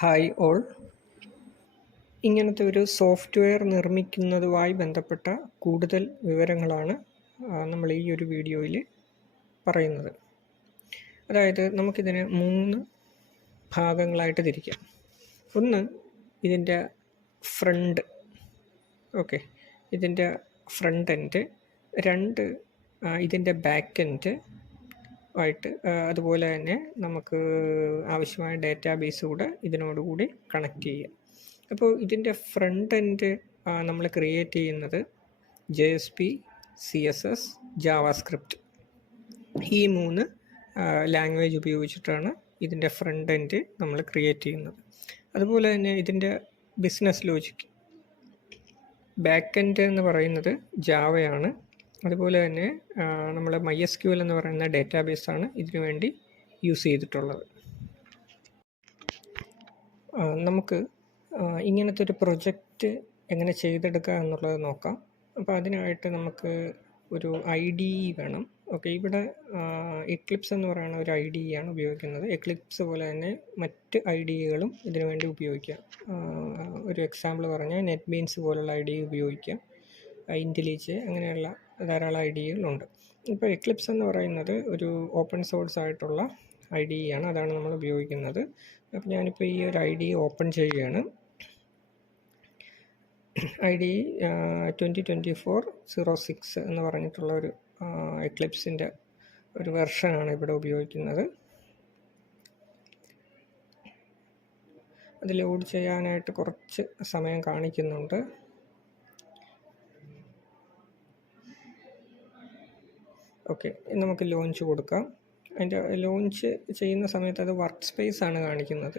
Hi all. ഇങ്ങനത്തെ ഒരു software നിർമ്മിക്കുന്നതുമായി ബന്ധപ്പെട്ട കൂടുതൽ വിവരങ്ങളാണ് നമ്മൾ ഈ ഒരു വീഡിയോയിൽ പറയുന്നത്. അതായത് നമുക്കിതിനെ 3 ഭാഗങ്ങളായിട്ട് തിരിക്കാം. ഒന്ന്, ഇതിൻ്റെ ഫ്രണ്ട്, ഓക്കെ, ഇതിൻ്റെ ഫ്രണ്ട് എൻഡ്. 2, ഇതിൻ്റെ ബാക്ക് എൻഡ് ആയിട്ട്, അതുപോലെ തന്നെ നമുക്ക് ആവശ്യമായ ഡാറ്റാബേസ് കൂടെ ഇതിനോടുകൂടി കണക്ട് ചെയ്യാം. അപ്പോൾ ഇതിൻ്റെ ഫ്രണ്ട് എൻഡ് നമ്മൾ ക്രിയേറ്റ് ചെയ്യുന്നത് JSP, CSS, JavaScript, ഈ 3 ലാംഗ്വേജ് ഉപയോഗിച്ചിട്ടാണ് ഇതിൻ്റെ ഫ്രണ്ട് എൻഡ് നമ്മൾ ക്രിയേറ്റ് ചെയ്യുന്നത്. അതുപോലെ തന്നെ ഇതിൻ്റെ ബിസിനസ് ലോജിക്, ബാക്ക് എൻഡ് എന്ന് പറയുന്നത് ജാവയാണ്. അതുപോലെ തന്നെ നമ്മൾ MySQL എന്ന് പറയുന്ന ഡേറ്റാബേസാണ് ഇതിനു വേണ്ടി യൂസ് ചെയ്തിട്ടുള്ളത്. നമുക്ക് ഇങ്ങനത്തെ ഒരു പ്രൊജക്റ്റ് എങ്ങനെ ചെയ്തെടുക്കുക എന്നുള്ളത് നോക്കാം. അപ്പോൾ അതിനായിട്ട് നമുക്ക് ഒരു IDE വേണം. ഓക്കെ, ഇവിടെ എക്ലിപ്സ് എന്ന് പറയുന്ന ഒരു IDE ആണ് ഉപയോഗിക്കുന്നത്. എക്ലിപ്സ് പോലെ തന്നെ മറ്റ് IDEകളും ഇതിനു വേണ്ടി ഉപയോഗിക്കാം. ഒരു എക്സാമ്പിൾ പറഞ്ഞാൽ നെറ്റ്ബീൻസ് പോലുള്ള IDE ഉപയോഗിക്കാം, ഇൻ്റലിജ്, അങ്ങനെയുള്ള ധാരാളം IDEകളുണ്ട്. ഇപ്പോൾ എക്ലിപ്സ് എന്ന് പറയുന്നത് ഒരു ഓപ്പൺ സോഴ്സ് ആയിട്ടുള്ള IDE ആണ്, അതാണ് നമ്മൾ ഉപയോഗിക്കുന്നത്. അപ്പോൾ ഞാനിപ്പോൾ ഈ ഒരു IDE ഓപ്പൺ ചെയ്യുകയാണ്. IDE 2024-06 എന്ന് പറഞ്ഞിട്ടുള്ള ഒരു എക്ലിപ്സിൻ്റെ ഒരു വെർഷനാണ് ഇവിടെ ഉപയോഗിക്കുന്നത്. അത് ലോഡ് ചെയ്യാനായിട്ട് കുറച്ച് സമയം കാണിക്കുന്നുണ്ട്. ഓക്കെ, നമുക്ക് ലോഞ്ച് കൊടുക്കാം. അതിൻ്റെ ലോഞ്ച് ചെയ്യുന്ന സമയത്ത് അത് വർക്ക് സ്പേസ് ആണ് കാണിക്കുന്നത്.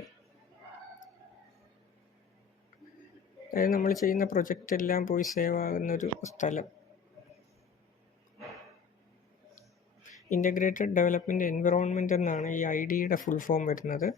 അതായത് നമ്മൾ ചെയ്യുന്ന പ്രൊജക്റ്റ് എല്ലാം പോയി സേവ് ആകുന്നൊരു സ്ഥലം. ഇൻ്റഗ്രേറ്റഡ് ഡെവലപ്മെൻറ്റ് എൻവിറോൺമെൻറ്റ് എന്നാണ് ഈ IDEയുടെ ഫുൾ ഫോം വരുന്നത്.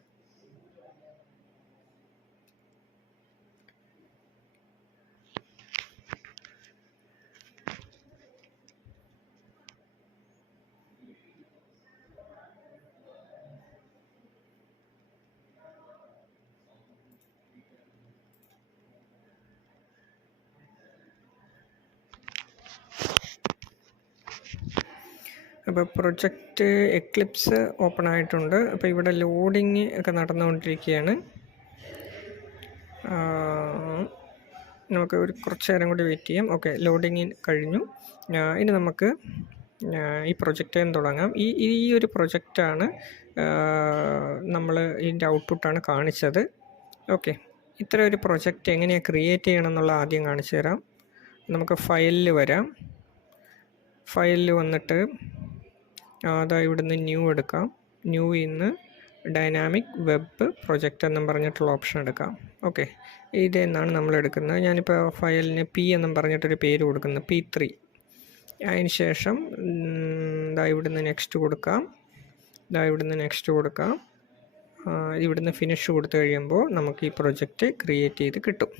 അപ്പോൾ പ്രൊജക്റ്റ് എക്ലിപ്സ് ഓപ്പൺ ആയിട്ടുണ്ട്. അപ്പോൾ ഇവിടെ ലോഡിങ് ഒക്കെ നടന്നുകൊണ്ടിരിക്കുകയാണ്. നമുക്ക് കുറച്ച് നേരം കൂടി വെയിറ്റ് ചെയ്യാം. ഓക്കെ, ലോഡിങ് കഴിഞ്ഞു. ഇനി നമുക്ക് ഈ പ്രൊജക്റ്റ് തുടങ്ങാം. ഈ ഒരു പ്രൊജക്റ്റാണ് നമ്മൾ ഇതിൻ്റെ ഔട്ട്പുട്ടാണ് കാണിച്ചത്. ഓക്കെ, ഇത്ര ഒരു പ്രൊജക്റ്റ് എങ്ങനെയാണ് ക്രിയേറ്റ് ചെയ്യണം എന്നുള്ള ആദ്യം കാണിച്ചു തരാം. നമുക്ക് ഫയലിൽ വരാം. ഫയലിൽ വന്നിട്ട് അതാ ഇവിടുന്ന് ന്യൂ എടുക്കാം. ന്യൂവിൽ നിന്ന് ഡൈനാമിക് വെബ് പ്രൊജക്റ്റ് എന്നും പറഞ്ഞിട്ടുള്ള ഓപ്ഷൻ എടുക്കാം. ഓക്കെ, ഇതെന്നാണ് നമ്മൾ എടുക്കുന്നത്. ഞാനിപ്പോൾ ഫയലിന് P എന്നും പറഞ്ഞിട്ടൊരു പേര് കൊടുക്കുന്നത്, P3. അതിന് ശേഷം ഇവിടുന്ന് നെക്സ്റ്റ് കൊടുക്കാം. ഇവിടുന്ന് നെക്സ്റ്റ് കൊടുക്കാം. ഇവിടുന്ന് ഫിനിഷ് കൊടുത്തു കഴിയുമ്പോൾ നമുക്ക് ഈ പ്രൊജക്റ്റ് ക്രിയേറ്റ് ചെയ്ത് കിട്ടും.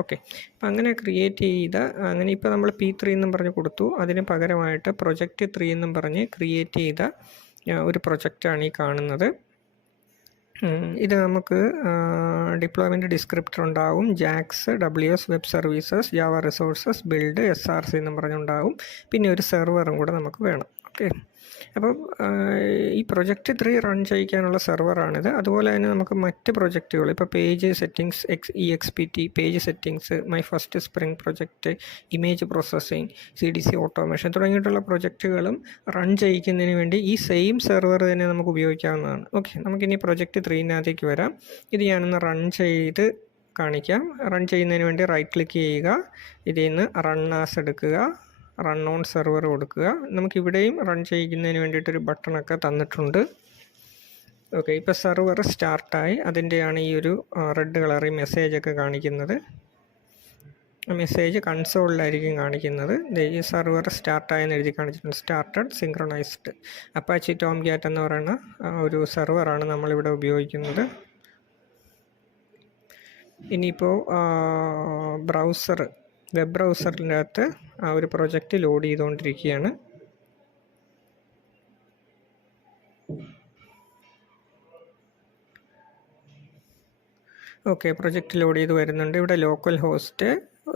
ഓക്കെ, അപ്പം അങ്ങനെ ക്രിയേറ്റ് ചെയ്ത, അങ്ങനെ ഇപ്പോൾ നമ്മൾ P3 എന്നും പറഞ്ഞ് കൊടുത്തു. അതിന് പകരമായിട്ട് പ്രൊജക്റ്റ് 3 എന്നും പറഞ്ഞ് ക്രിയേറ്റ് ചെയ്ത ഒരു പ്രൊജക്റ്റാണ് ഈ കാണുന്നത്. ഇത് നമുക്ക് ഡിപ്ലോയ്മെൻറ്റ് ഡിസ്ക്രിപ്റ്റർ ഉണ്ടാവും, JAX, WS web services, Java resources, build, SRC എന്നും പറഞ്ഞുണ്ടാവും. പിന്നെ ഒരു സെർവറും കൂടെ നമുക്ക് വേണം. ഓക്കെ, അപ്പം ഈ പ്രൊജക്റ്റ് 3 റൺ ചെയ്യിക്കാനുള്ള സെർവറാണിത്. അതുപോലെ തന്നെ നമുക്ക് മറ്റ് പ്രൊജക്റ്റുകൾ, ഇപ്പോൾ page settings, EXPT, page settings, my first spring project, image processing, CDC automation തുടങ്ങിയിട്ടുള്ള പ്രൊജക്റ്റുകളും റൺ ചെയ്യിക്കുന്നതിന് വേണ്ടി ഈ സെയിം സെർവർ തന്നെ നമുക്ക് ഉപയോഗിക്കാവുന്നതാണ്. ഓക്കെ, നമുക്കിനി പ്രൊജക്റ്റ് 3-നകത്തേക്ക് വരാം. ഇത് ഞാനൊന്ന് റൺ ചെയ്ത് കാണിക്കാം. റൺ ചെയ്യുന്നതിന് വേണ്ടി റൈറ്റ് ക്ലിക്ക് ചെയ്യുക. ഇതിൽ നിന്ന് റൺ ആസ് എടുക്കുക, റൺ ഓൺ സെർവർ കൊടുക്കുക. നമുക്കിവിടെയും റൺ ചെയ്യുന്നതിന് വേണ്ടിയിട്ടൊരു ബട്ടണൊക്കെ തന്നിട്ടുണ്ട്. ഓക്കെ, ഇപ്പോൾ സെർവർ സ്റ്റാർട്ടായി. അതിൻ്റെയാണ് ഈ ഒരു റെഡ് കളറിൽ മെസ്സേജൊക്കെ കാണിക്കുന്നത്. മെസ്സേജ് കൺസോളിലായിരിക്കും കാണിക്കുന്നത്. ഈ സെർവർ സ്റ്റാർട്ടായെന്ന് എഴുതി കാണിച്ചിട്ടുണ്ട്. Started, synchronised. Apache Tom cat എന്ന് പറയുന്ന ഒരു സെർവറാണ് നമ്മളിവിടെ ഉപയോഗിക്കുന്നത്. ഇനിയിപ്പോൾ വെബ് ബ്രൗസറിൻ്റെ അകത്ത് ആ ഒരു പ്രൊജക്റ്റ് ലോഡ് ചെയ്തുകൊണ്ടിരിക്കുകയാണ്. ഓക്കെ, പ്രൊജക്റ്റ് ലോഡ് ചെയ്ത് വരുന്നുണ്ട്. ഇവിടെ ലോക്കൽ ഹോസ്റ്റ്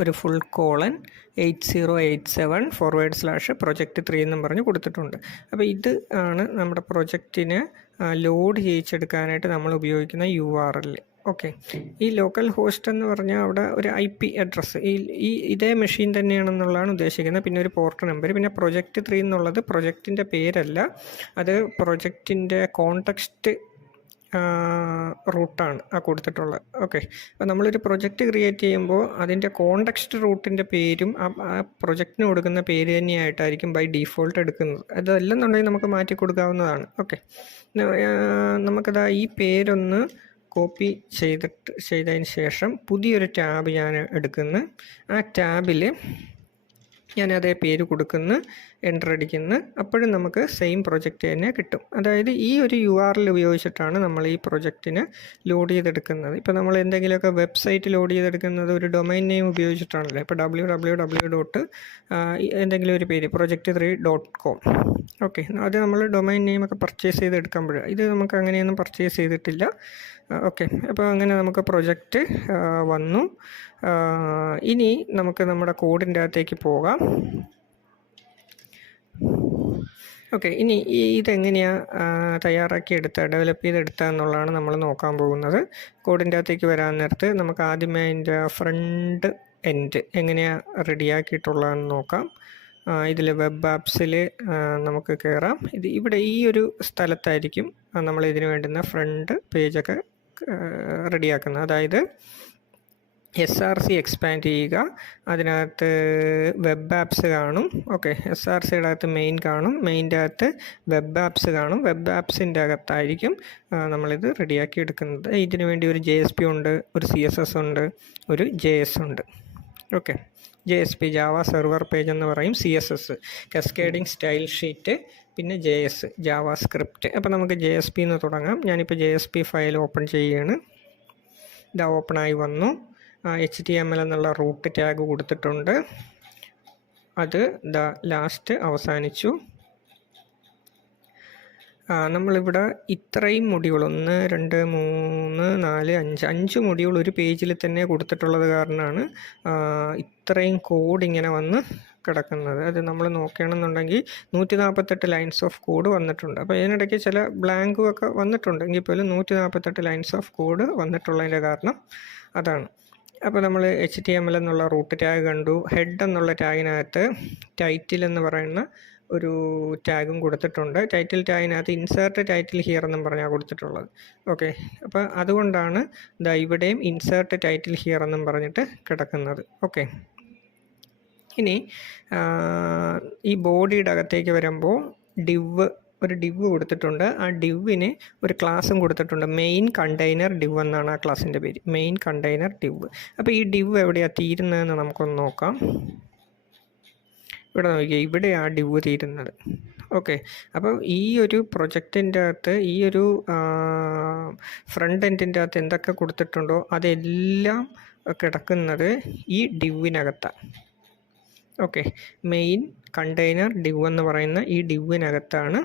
ഒരു ഫുൾ കോളൻ 8087/project3 എന്നും പറഞ്ഞ് കൊടുത്തിട്ടുണ്ട്. അപ്പോൾ ഇത് ആണ് നമ്മുടെ പ്രൊജക്റ്റിന് ലോഡ് ചെയ്യിച്ചെടുക്കാനായിട്ട് നമ്മൾ ഉപയോഗിക്കുന്ന URL. ഓക്കെ, ഈ ലോക്കൽ ഹോസ്റ്റ് എന്ന് പറഞ്ഞാൽ അവിടെ ഒരു IP അഡ്രസ്സ് ഇതേ മെഷീൻ തന്നെയാണെന്നുള്ളതാണ് ഉദ്ദേശിക്കുന്നത്. പിന്നെ ഒരു പോർട്ട് നമ്പർ. പിന്നെ project3 എന്നുള്ളത് പ്രൊജക്റ്റിൻ്റെ പേരല്ല, അത് പ്രൊജക്റ്റിൻ്റെ കോണ്ടെക്സ്റ്റ് റൂട്ടാണ് കൊടുത്തിട്ടുള്ളത്. ഓക്കെ, അപ്പോൾ നമ്മളൊരു പ്രൊജക്റ്റ് ക്രിയേറ്റ് ചെയ്യുമ്പോൾ അതിൻ്റെ കോണ്ടെക്സ്റ്റ് റൂട്ടിൻ്റെ പേരും ആ പ്രൊജക്റ്റിന് കൊടുക്കുന്ന പേര് തന്നെയായിട്ടായിരിക്കും ബൈ ഡീഫോൾട്ട് എടുക്കുന്നത്. അതല്ലെന്നുണ്ടെങ്കിൽ നമുക്ക് മാറ്റി കൊടുക്കാവുന്നതാണ്. ഓക്കെ, നമുക്കതാ ഈ പേരൊന്ന് കോപ്പി ചെയ്തതിന് ശേഷം പുതിയൊരു ടാബ് ഞാൻ എടുക്കുന്നു. ആ ടാബിൽ ഞാൻ അതേ പേര് കൊടുക്കുന്നു, എൻ്റർ അടിക്കുന്നു. അപ്പോഴും നമുക്ക് സെയിം പ്രൊജക്റ്റ് തന്നെ കിട്ടും. അതായത് ഈ ഒരു URL ഉപയോഗിച്ചിട്ടാണ് നമ്മൾ ഈ പ്രൊജക്റ്റിന് ലോഡ് ചെയ്തെടുക്കുന്നത്. ഇപ്പോൾ നമ്മൾ എന്തെങ്കിലുമൊക്കെ വെബ്സൈറ്റ് ലോഡ് ചെയ്തെടുക്കുന്നത് ഒരു ഡൊമൈൻ നെയിം ഉപയോഗിച്ചിട്ടാണല്ലോ. ഇപ്പോൾ www. എന്തെങ്കിലും ഒരു പേര് project3.com. ഓക്കെ, അത് നമ്മൾ ഡൊമൈൻ നെയിമൊക്കെ പർച്ചേസ് ചെയ്തെടുക്കുമ്പോൾ ഇത് നമുക്ക് അങ്ങനെയൊന്നും പർച്ചേസ് ചെയ്തിട്ടില്ല. ഓക്കെ, അപ്പോൾ അങ്ങനെ നമുക്ക് പ്രൊജക്റ്റ് വന്നു. ഇനി നമുക്ക് നമ്മുടെ കോഡിൻ്റെ അകത്തേക്ക് പോകാം. ഓക്കെ, ഇനി ഇതെങ്ങനെയാണ് ഡെവലപ്പ് ചെയ്തെടുക്കുക എന്നുള്ളതാണ് നമ്മൾ നോക്കാൻ പോകുന്നത്. കോഡിൻ്റെ അകത്തേക്ക് വരാൻ നേരത്ത് നമുക്ക് ആദ്യമേ അതിൻ്റെ ഫ്രണ്ട് എൻഡ് എങ്ങനെയാണ് റെഡിയാക്കിയിട്ടുള്ളതെന്ന് നോക്കാം. ഇതിൽ വെബ് ആപ്സിൽ നമുക്ക് കയറാം. ഇവിടെ ഈ ഒരു സ്ഥലത്തായിരിക്കും നമ്മൾ ഇതിന് വേണ്ടുന്ന ഫ്രണ്ട് പേജൊക്കെ റെഡിയാക്കുന്നത്. അതായത് SRC എക്സ്പാൻഡ് ചെയ്യുക, അതിനകത്ത് വെബ് ആപ്സ് കാണും. ഓക്കെ, SRCയുടെ അകത്ത് മെയിൻ കാണും, മെയിൻ്റെ അകത്ത് വെബ് ആപ്സ് കാണും. വെബ് ആപ്സിൻ്റെ അകത്തായിരിക്കും നമ്മളിത് റെഡിയാക്കി എടുക്കുന്നത്. ഇതിനു വേണ്ടി ഒരു JSP ഉണ്ട്, ഒരു CSS ഉണ്ട്, ഒരു JS ഉണ്ട്. Okay, JSP Java server page എന്ന് പറയും, CSS കാസ്കേഡിംഗ് സ്റ്റൈൽ ഷീറ്റ്, പിന്നെ JS ജാവ സ്ക്രിപ്റ്റ്. അപ്പോൾ നമുക്ക് JSP എന്ന് തുടങ്ങാം. ഞാനിപ്പോൾ JSP ഫയൽ ഓപ്പൺ ചെയ്യുകയാണ്. ഇത് ഓപ്പണായി വന്നു. HTML എന്നുള്ള റൂട്ട് ടാഗ് കൊടുത്തിട്ടുണ്ട്. അത് ലാസ്റ്റ് അവസാനിച്ചു. നമ്മളിവിടെ ഇത്രയും മൊഡ്യൂൾ 1 2 3 4 5 മൊഡ്യൂൾ ഒരു പേജിൽ തന്നെ കൊടുത്തിട്ടുള്ളത് കാരണമാണ് ഇത്രയും കോഡ് ഇങ്ങനെ വന്ന് കിടക്കുന്നത്. അത് നമ്മൾ നോക്കുകയാണെന്നുണ്ടെങ്കിൽ 148 ലൈൻസ് ഓഫ് കോഡ് വന്നിട്ടുണ്ട്. അപ്പോൾ ഇതിനിടയ്ക്ക് ചില ബ്ലാങ്കും ഒക്കെ വന്നിട്ടുണ്ട്. എങ്കിൽ പോലും 148 ലൈൻസ് ഓഫ് കോഡ് വന്നിട്ടുള്ളതിൻ്റെ കാരണം അതാണ്. അപ്പോൾ നമ്മൾ HTML എന്നുള്ള റൂട്ട് ടാഗ് കണ്ടു. ഹെഡ് എന്നുള്ള ടാഗിനകത്ത് ടൈറ്റിൽ എന്ന് പറയുന്ന ഒരു ടാഗും കൊടുത്തിട്ടുണ്ട്. ടൈറ്റിൽ ടാഗിനകത്ത് ഇൻസേർട്ട് ടൈറ്റിൽ ഹിയർ എന്നും പറഞ്ഞാൽ കൊടുത്തിട്ടുള്ളത്. ഓക്കെ, അപ്പോൾ അതുകൊണ്ടാണ് ഇവിടെയും ഇൻസേർട്ട് ടൈറ്റിൽ ഹിയർ എന്നും പറഞ്ഞിട്ട് കിടക്കുന്നത്. ഓക്കെ, ഇനി ഈ ബോഡിയുടെ അകത്തേക്ക് വരുമ്പോൾ ഒരു ഡിവ് കൊടുത്തിട്ടുണ്ട്. ആ ഡിവിന് ഒരു ക്ലാസ്സും കൊടുത്തിട്ടുണ്ട്. മെയിൻ കണ്ടെയ്നർ ഡിവ് എന്നാണ് ആ ക്ലാസ്സിൻ്റെ പേര്, മെയിൻ കണ്ടെയ്നർ ഡിവ്. അപ്പോൾ ഈ ഡിവ് എവിടെയാണ് തീരുന്നതെന്ന് നമുക്കൊന്ന് നോക്കാം. ഇവിടെ നോക്കിയാൽ ഇവിടെ ആ ഡിവ് തീരുന്നത്. ഓക്കെ, അപ്പോൾ ഈ ഒരു പ്രൊജക്റ്റിൻ്റെ അകത്ത് ഈ ഒരു ഫ്രണ്ട് എൻഡിൻ്റെ അകത്ത് എന്തൊക്കെ കൊടുത്തിട്ടുണ്ടോ അതെല്ലാം കിടക്കുന്നത് ഈ ഡിവിനകത്താണ്. ഓക്കെ, മെയിൻ കണ്ടെയ്നർ ഡിവ് എന്ന് പറയുന്ന ഈ ഡിവിനകത്താണ്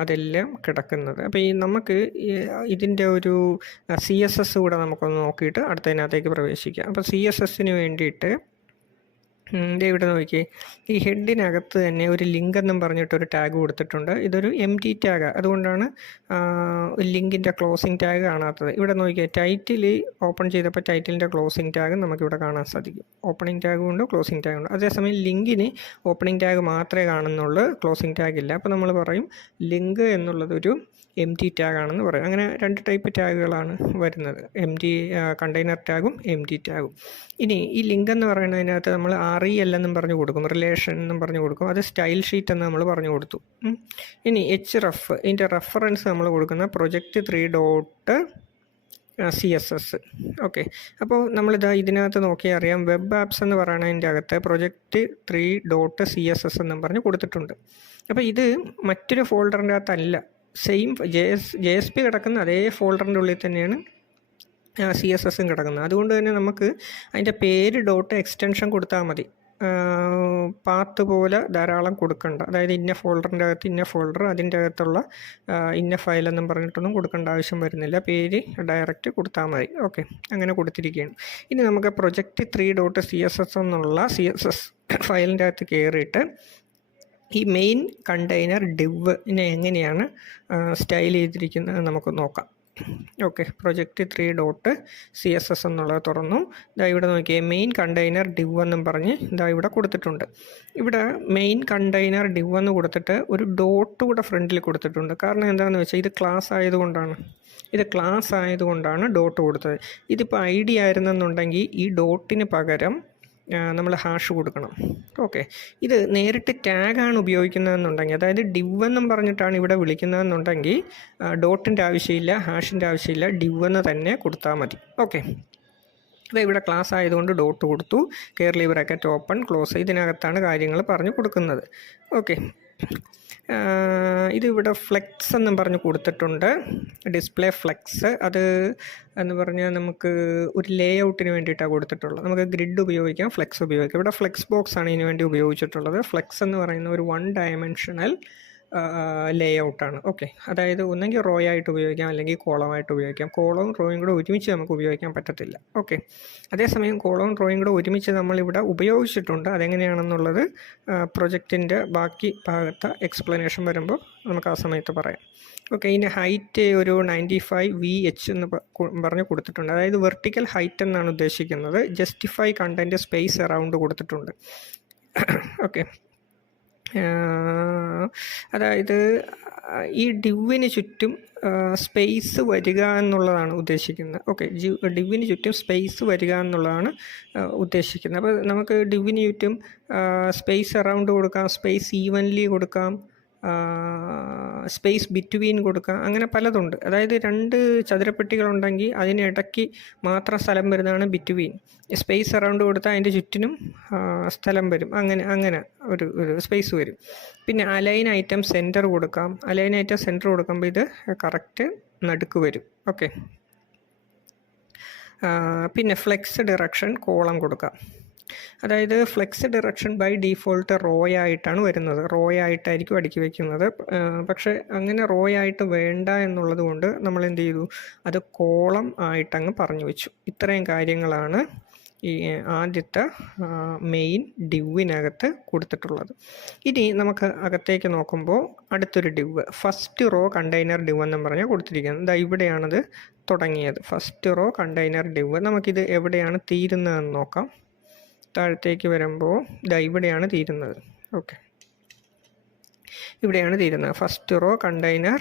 അതെല്ലാം കിടക്കുന്നത്. അപ്പോൾ നമുക്ക് ഇതിൻ്റെ ഒരു CSS കൂടെ നമുക്കൊന്ന് നോക്കിയിട്ട് അടുത്തതിനകത്തേക്ക് പ്രവേശിക്കാം. അപ്പോൾ CSSന് വേണ്ടിയിട്ട് ഇവിടെ നോക്കി, ഈ ഹെഡിനകത്ത് തന്നെ ഒരു ലിങ്ക് എന്നും പറഞ്ഞിട്ടൊരു ടാഗ് കൊടുത്തിട്ടുണ്ട്. ഇതൊരു empty ടാഗ്, അതുകൊണ്ടാണ് ലിങ്കിൻ്റെ ക്ലോസിംഗ് ടാഗ് കാണാത്തത്. ഇവിടെ നോക്കിയാൽ ടൈറ്റിൽ ഓപ്പൺ ചെയ്തപ്പോൾ ടൈറ്റിലിൻ്റെ ക്ലോസിംഗ് ടാഗ് നമുക്കിവിടെ കാണാൻ സാധിക്കും. ഓപ്പണിംഗ് ടാഗും ഉണ്ട്, ക്ലോസിംഗ് ടാഗും ഉണ്ട്. അതേസമയം ലിങ്കിന് ഓപ്പണിംഗ് ടാഗ് മാത്രമേ കാണുന്നുള്ളൂ, ക്ലോസിംഗ് ടാഗ് ഇല്ല. അപ്പോൾ നമ്മൾ പറയും ലിങ്ക് എന്നുള്ളതൊരു empty ടാഗാണെന്ന് പറയും. അങ്ങനെ 2 ടൈപ്പ് ടാഗുകളാണ് വരുന്നത്, കണ്ടെയ്നർ ടാഗും empty ടാഗും. ഇനി ഈ ലിങ്ക് എന്ന് പറയുന്നതിനകത്ത് നമ്മൾ REL എന്നും പറഞ്ഞു കൊടുക്കും, റിലേഷൻ എന്നും പറഞ്ഞു കൊടുക്കും. അത് സ്റ്റൈൽ ഷീറ്റ് എന്ന് നമ്മൾ പറഞ്ഞു കൊടുത്തു. ഇനി href, ഇതിൻ്റെ റെഫറൻസ് നമ്മൾ കൊടുക്കുന്ന project3.css. ഓക്കെ, അപ്പോൾ ഇതിനകത്ത് നോക്കിയാൽ അറിയാം, വെബ് ആപ്സ് എന്ന് പറയുന്നതിൻ്റെ അകത്ത് project3.css എന്നും പറഞ്ഞ് കൊടുത്തിട്ടുണ്ട്. അപ്പോൾ ഇത് മറ്റൊരു ഫോൾഡറിൻ്റെ അകത്തല്ല, സെയിം JSP കിടക്കുന്ന അതേ ഫോൾഡറിൻ്റെ ഉള്ളിൽ തന്നെയാണ് CSSും കിടക്കുന്നത്. അതുകൊണ്ട് തന്നെ നമുക്ക് അതിൻ്റെ പേര് എക്സ്റ്റൻഷൻ കൊടുത്താൽ മതി. പാത്ത് പോലെ ധാരാളം കൊടുക്കണ്ട. അതായത് ഇന്ന ഫോൾഡറിൻ്റെ അകത്ത് ഇന്ന ഫോൾഡർ, അതിൻ്റെ അകത്തുള്ള ഇന്ന ഫയലെന്നും പറഞ്ഞിട്ടൊന്നും കൊടുക്കേണ്ട ആവശ്യം വരുന്നില്ല. പേര് ഡയറക്റ്റ് കൊടുത്താൽ മതി. ഓക്കെ, അങ്ങനെ കൊടുത്തിരിക്കുകയാണ്. ഇനി നമുക്ക് project3.css എന്നുള്ള CSS ഫയലിൻ്റെ അകത്ത് കയറിയിട്ട് ഈ മെയിൻ കണ്ടെയ്നർ ഡിവിനെ എങ്ങനെയാണ് സ്റ്റൈൽ ചെയ്തിരിക്കുന്നത് നമുക്ക് നോക്കാം. ഓക്കെ, project3.css എന്നുള്ളത് തുറന്നു. ഇതാ ഇവിടെ നോക്കിയേ, മെയിൻ കണ്ടെയ്നർ div എന്നും പറഞ്ഞ് ഇതാ ഇവിടെ കൊടുത്തിട്ടുണ്ട്. ഇവിടെ മെയിൻ കണ്ടെയ്നർ div എന്ന് കൊടുത്തിട്ട് ഒരു ഡോട്ട് കൂടെ ഫ്രണ്ടിൽ കൊടുത്തിട്ടുണ്ട്. കാരണം എന്താണെന്ന് വെച്ചാൽ ഇത് ക്ലാസ് ആയതുകൊണ്ടാണ് ഡോട്ട് കൊടുത്തത്. ഇതിപ്പോൾ ID ആയിരുന്നെന്നുണ്ടെങ്കിൽ ഈ ഡോട്ടിന് പകരം നമ്മൾ ഹാഷ് കൊടുക്കണം. ഓക്കെ, ഇത് നേരിട്ട് ടാഗാണ് ഉപയോഗിക്കുന്നതെന്നുണ്ടെങ്കിൽ, അതായത് div എന്നും പറഞ്ഞിട്ടാണ് ഇവിടെ വിളിക്കുന്നതെന്നുണ്ടെങ്കിൽ ഡോട്ടിൻ്റെ ആവശ്യമില്ല, ഹാഷിൻ്റെ ആവശ്യമില്ല, div എന്ന് തന്നെ കൊടുത്താൽ മതി. ഓക്കെ, അത് ഇവിടെ ക്ലാസ് ആയതുകൊണ്ട് ഡോട്ട് കൊടുത്തു, കർലി ബ്രാക്കറ്റ് ഓപ്പൺ ക്ലോസ്, ഇതിനകത്താണ് കാര്യങ്ങൾ പറഞ്ഞു കൊടുക്കുന്നത്. ഓക്കെ, ഇതിവിടെ ഫ്ലെക്സ് എന്നും പറഞ്ഞ് കൊടുത്തിട്ടുണ്ട്, ഡിസ്പ്ലേ ഫ്ലെക്സ്. അത് എന്ന് പറഞ്ഞാൽ നമുക്ക് ഒരു ലേ ഔട്ടിന് വേണ്ടിയിട്ടാണ് കൊടുത്തിട്ടുള്ളത്. നമുക്ക് ഗ്രിഡ് ഉപയോഗിക്കാം, ഫ്ലെക്സ് ഉപയോഗിക്കാം. ഇവിടെ ഫ്ലെക്സ് ബോക്സ് ആണ് ഇതിന് വേണ്ടി ഉപയോഗിച്ചിട്ടുള്ളത്. ഫ്ലെക്സ് എന്ന് പറയുന്ന ഒരു 1 ഡയമെൻഷണൽ ലേ ഔട്ടാണ്. ഓക്കെ, അതായത് ഒന്നെങ്കിൽ റോ ആയിട്ട് ഉപയോഗിക്കാം, അല്ലെങ്കിൽ കോളമായിട്ട് ഉപയോഗിക്കാം. കോളവും റോയും കൂടെ ഒരുമിച്ച് നമുക്ക് ഉപയോഗിക്കാൻ പറ്റത്തില്ല. ഓക്കെ, അതേസമയം കോളവും റോയും കൂടെ ഒരുമിച്ച് നമ്മളിവിടെ ഉപയോഗിച്ചിട്ടുണ്ട്. അതെങ്ങനെയാണെന്നുള്ളത് പ്രൊജക്റ്റിൻ്റെ ബാക്കി ഭാഗത്ത് എക്സ്പ്ലനേഷൻ വരുമ്പോൾ നമുക്ക് ആ സമയത്ത് പറയാം. ഓക്കെ, ഇതിൻ്റെ ഹൈറ്റ് ഒരു 95 VH എന്ന് പറഞ്ഞ് കൊടുത്തിട്ടുണ്ട്. അതായത് വെർട്ടിക്കൽ ഹൈറ്റ് എന്നാണ് ഉദ്ദേശിക്കുന്നത്. ജസ്റ്റിഫൈ കണ്ടൻറ്റ് സ്പേസ് അറൗണ്ട് കൊടുത്തിട്ടുണ്ട്. ഓക്കെ, അതായത് ഈ ഡിവിന് ചുറ്റും സ്പേസ് വരിക എന്നുള്ളതാണ് ഉദ്ദേശിക്കുന്നത്. ഓക്കെ, ഡിവിന് ചുറ്റും സ്പേസ് വരിക എന്നുള്ളതാണ് ഉദ്ദേശിക്കുന്നത്. അപ്പോൾ നമുക്ക് ഡിവിന് ചുറ്റും സ്പേസ് അറൗണ്ട് കൊടുക്കാം, സ്പേസ് ഈവൻലി കൊടുക്കാം, സ്പേസ് ബിറ്റ്വീൻ കൊടുക്കാം, അങ്ങനെ പലതുണ്ട്. അതായത് 2 ചതുരപ്പെട്ടികളുണ്ടെങ്കിൽ അതിനിടയ്ക്ക് മാത്രം സ്ഥലം വരുന്നതാണ് ബിറ്റ്വീൻ. സ്പേസ് അറൗണ്ട് കൊടുത്താൽ അതിൻ്റെ ചുറ്റിനും സ്ഥലം വരും. അങ്ങനെ ഒരു സ്പേസ് വരും. പിന്നെ അലൈൻ ഐറ്റം സെൻറ്റർ കൊടുക്കാം. അലൈൻ ഐറ്റം സെൻറ്റർ കൊടുക്കുമ്പോൾ ഇത് കറക്റ്റ് നടുക്ക് വരും. ഓക്കെ, പിന്നെ ഫ്ലെക്സ് ഡിറക്ഷൻ കോളം കൊടുക്കാം. അതായത് flex direction by default row ആയിട്ടാണ് വരുന്നത്. റോ ആയിട്ടായിരിക്കും അടുക്കി വയ്ക്കുന്നത്. പക്ഷേ അങ്ങനെ റോ ആയിട്ട് വേണ്ട എന്നുള്ളത് കൊണ്ട് നമ്മൾ എന്ത് ചെയ്തു, അത് കോളം ആയിട്ടങ്ങ് പറഞ്ഞു വെച്ചു. ഇത്രയും കാര്യങ്ങളാണ് ഈ ആദ്യത്തെ മെയിൻ ഡിവിനകത്ത് കൊടുത്തിട്ടുള്ളത്. ഇനി നമുക്ക് അകത്തേക്ക് നോക്കുമ്പോൾ അടുത്തൊരു ഡിവ്, ഫസ്റ്റ് റോ കണ്ടെയ്നർ ഡിവ് എന്നും പറഞ്ഞാൽ കൊടുത്തിരിക്കുന്നത്. ഇതാ ഇവിടെയാണത് തുടങ്ങിയത്, ഫസ്റ്റ് റോ കണ്ടെയ്നർ ഡിവ്. നമുക്കിത് എവിടെയാണ് തീരുന്നതെന്ന് നോക്കാം. താഴത്തേക്ക് വരുമ്പോൾ ഇതാ ഇവിടെയാണ് തീരുന്നത്. ഓക്കെ, ഇവിടെയാണ് തീരുന്നത്. ഫസ്റ്റ് റോ കണ്ടെയ്നർ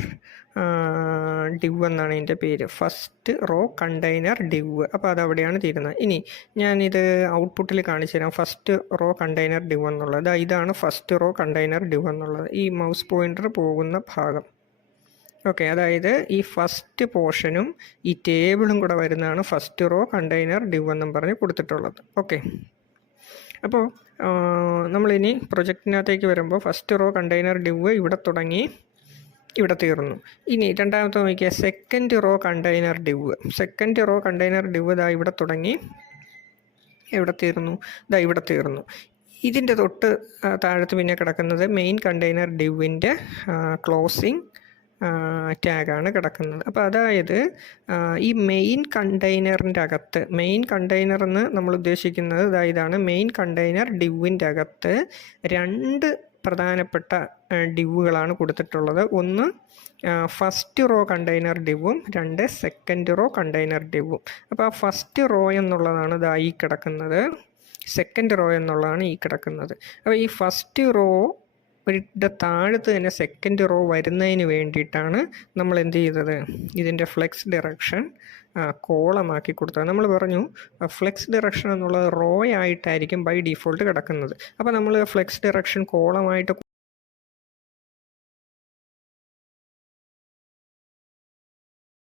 ഡിവ് എന്നാണ് ഇതിൻ്റെ പേര്, ഫസ്റ്റ് റോ കണ്ടെയ്നർ ഡിവ്. അപ്പോൾ അതവിടെയാണ് തീരുന്നത്. ഇനി ഞാനിത് ഔട്ട്പുട്ടിൽ കാണിച്ചു തരാം. ഫസ്റ്റ് റോ കണ്ടെയ്നർ ഡിവ് എന്നുള്ളത് ഇതാണ് ഫസ്റ്റ് റോ കണ്ടെയ്നർ ഡിവ് എന്നുള്ളത്, ഈ മൗസ് പോയിൻ്റർ പോകുന്ന ഭാഗം. ഓക്കെ, അതായത് ഈ ഫസ്റ്റ് പോർഷനും ഈ ടേബിളും കൂടെ വരുന്നതാണ് ഫസ്റ്റ് റോ കണ്ടെയ്നർ ഡിവ് എന്നും പറഞ്ഞ് കൊടുത്തിട്ടുള്ളത്. ഓക്കെ, അപ്പോൾ നമ്മളിനി പ്രൊജക്റ്റിനകത്തേക്ക് വരുമ്പോൾ ഫസ്റ്റ് റോ കണ്ടെയ്നർ ഡിവ് ഇവിടെ തുടങ്ങി ഇവിടെ തീർന്നു. ഇനി രണ്ടാമത്തെ നോക്കിയാൽ second row container div. Second row container div ഇതാ ഇവിടെ തുടങ്ങി എവിടെ തീർന്നു, ഇതാ ഇവിടെ തീർന്നു. ഇതിൻ്റെ തൊട്ട് താഴത്ത് പിന്നെ കിടക്കുന്നത് മെയിൻ കണ്ടെയ്നർ ഡിവിൻ്റെ ക്ലോസിങ് ടാഗാണ് കിടക്കുന്നത്. അപ്പോൾ അതായത് ഈ മെയിൻ കണ്ടെയ്നറിൻ്റെ അകത്ത്, മെയിൻ കണ്ടെയ്നർ എന്ന് നമ്മൾ ഉദ്ദേശിക്കുന്നത് ഇതാണ്. മെയിൻ കണ്ടെയ്നർ ഡിവിൻ്റെ അകത്ത് 2 പ്രധാനപ്പെട്ട ഡിവുകളാണ് കൊടുത്തിട്ടുള്ളത്. ഒന്ന് ഫസ്റ്റ് റോ കണ്ടെയ്നർ ഡിവും, 2 സെക്കൻഡ് റോ കണ്ടെയ്നർ ഡിവും. അപ്പോൾ ആ ഫസ്റ്റ് റോ എന്നുള്ളതാണ് ഇതാ ഈ കിടക്കുന്നത്, സെക്കൻഡ് റോ എന്നുള്ളതാണ് ഈ കിടക്കുന്നത്. അപ്പോൾ ഈ ഫസ്റ്റ് റോ യുടെ താഴത്ത് തന്നെ സെക്കൻഡ് റോ വരുന്നതിന് വേണ്ടിയിട്ടാണ് നമ്മൾ എന്ത് ചെയ്തത്, ഇതിൻ്റെ ഫ്ലെക്സ് ഡിറക്ഷൻ കോളമാക്കി കൊടുത്തത്. നമ്മൾ പറഞ്ഞു ഫ്ലെക്സ് ഡിറക്ഷൻ എന്നുള്ളത് റോ ആയിട്ടായിരിക്കും ബൈ ഡിഫോൾട്ട് കിടക്കുന്നത്. അപ്പോൾ നമ്മൾ ഫ്ലെക്സ് ഡിറക്ഷൻ കോളമായിട്ട്